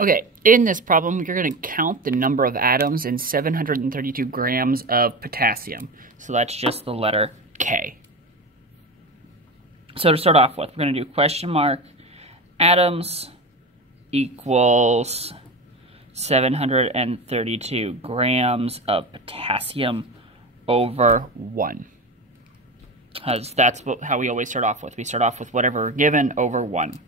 Okay, in this problem, you're going to count the number of atoms in 732 grams of potassium. So that's just the letter K. So to start off with, we're going to do question mark atoms equals 732 grams of potassium over 1. Because that's how we always start off with. We start off with whatever we're given over 1.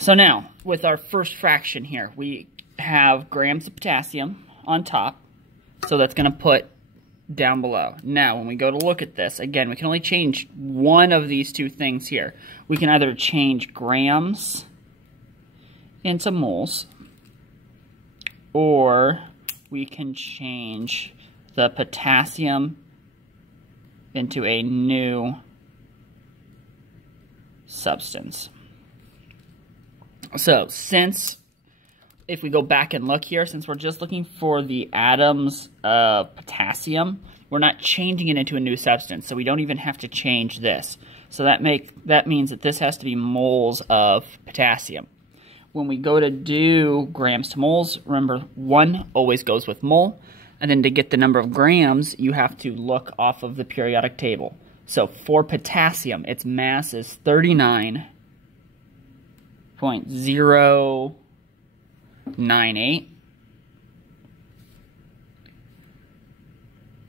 So now, with our first fraction here, we have grams of potassium on top. So that's going to put down below. Now, when we go to look at this, again, we can only change one of these two things here. We can either change grams into moles, or we can change the potassium into a new substance. So, if we go back and look here, since we're just looking for the atoms of potassium, we're not changing it into a new substance, so we don't even have to change this. So that means that this has to be moles of potassium. When we go to do grams to moles, remember 1 always goes with mole, and then to get the number of grams, you have to look off of the periodic table. So for potassium, its mass is 39.098.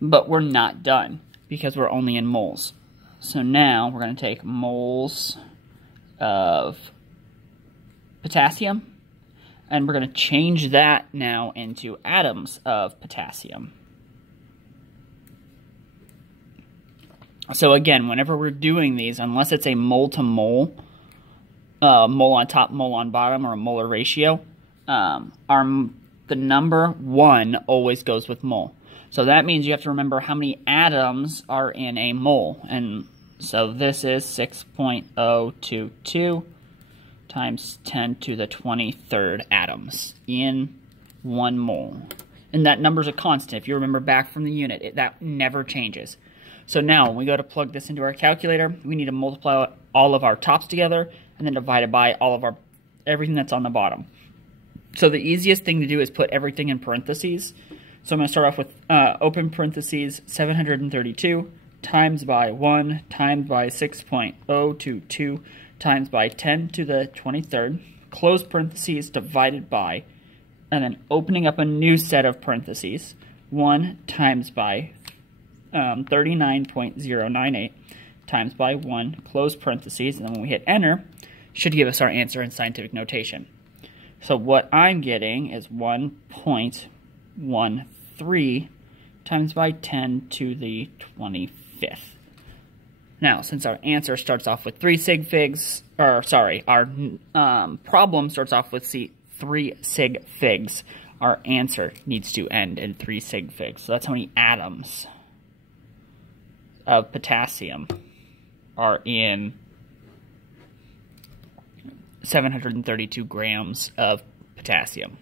But we're not done because we're only in moles. So now we're going to take moles of potassium, and we're going to change that now into atoms of potassium. So again, whenever we're doing these, unless it's a mole to mole, mole on top, mole on bottom, or a molar ratio, the number 1 always goes with mole. So that means you have to remember how many atoms are in a mole. And so this is 6.022 times 10 to the 23rd atoms in 1 mole. And that number's a constant. If you remember back from the unit, that never changes. So now, when we go to plug this into our calculator, we need to multiply all of our tops together and then divide it by everything that's on the bottom. So the easiest thing to do is put everything in parentheses. So I'm going to start off with open parentheses 732 times by 1 times by 6.022 times by 10 to the 23rd, close parentheses divided by, and then opening up a new set of parentheses, 1 times by 39.098 times by 1, close parentheses, and then when we hit enter, should give us our answer in scientific notation. So what I'm getting is 1.13 times by 10 to the 25th. Now, since our answer starts off with 3 sig figs, or sorry, our problem starts off with 3 sig figs, our answer needs to end in 3 sig figs. So that's how many atoms of potassium are in 732 grams of potassium.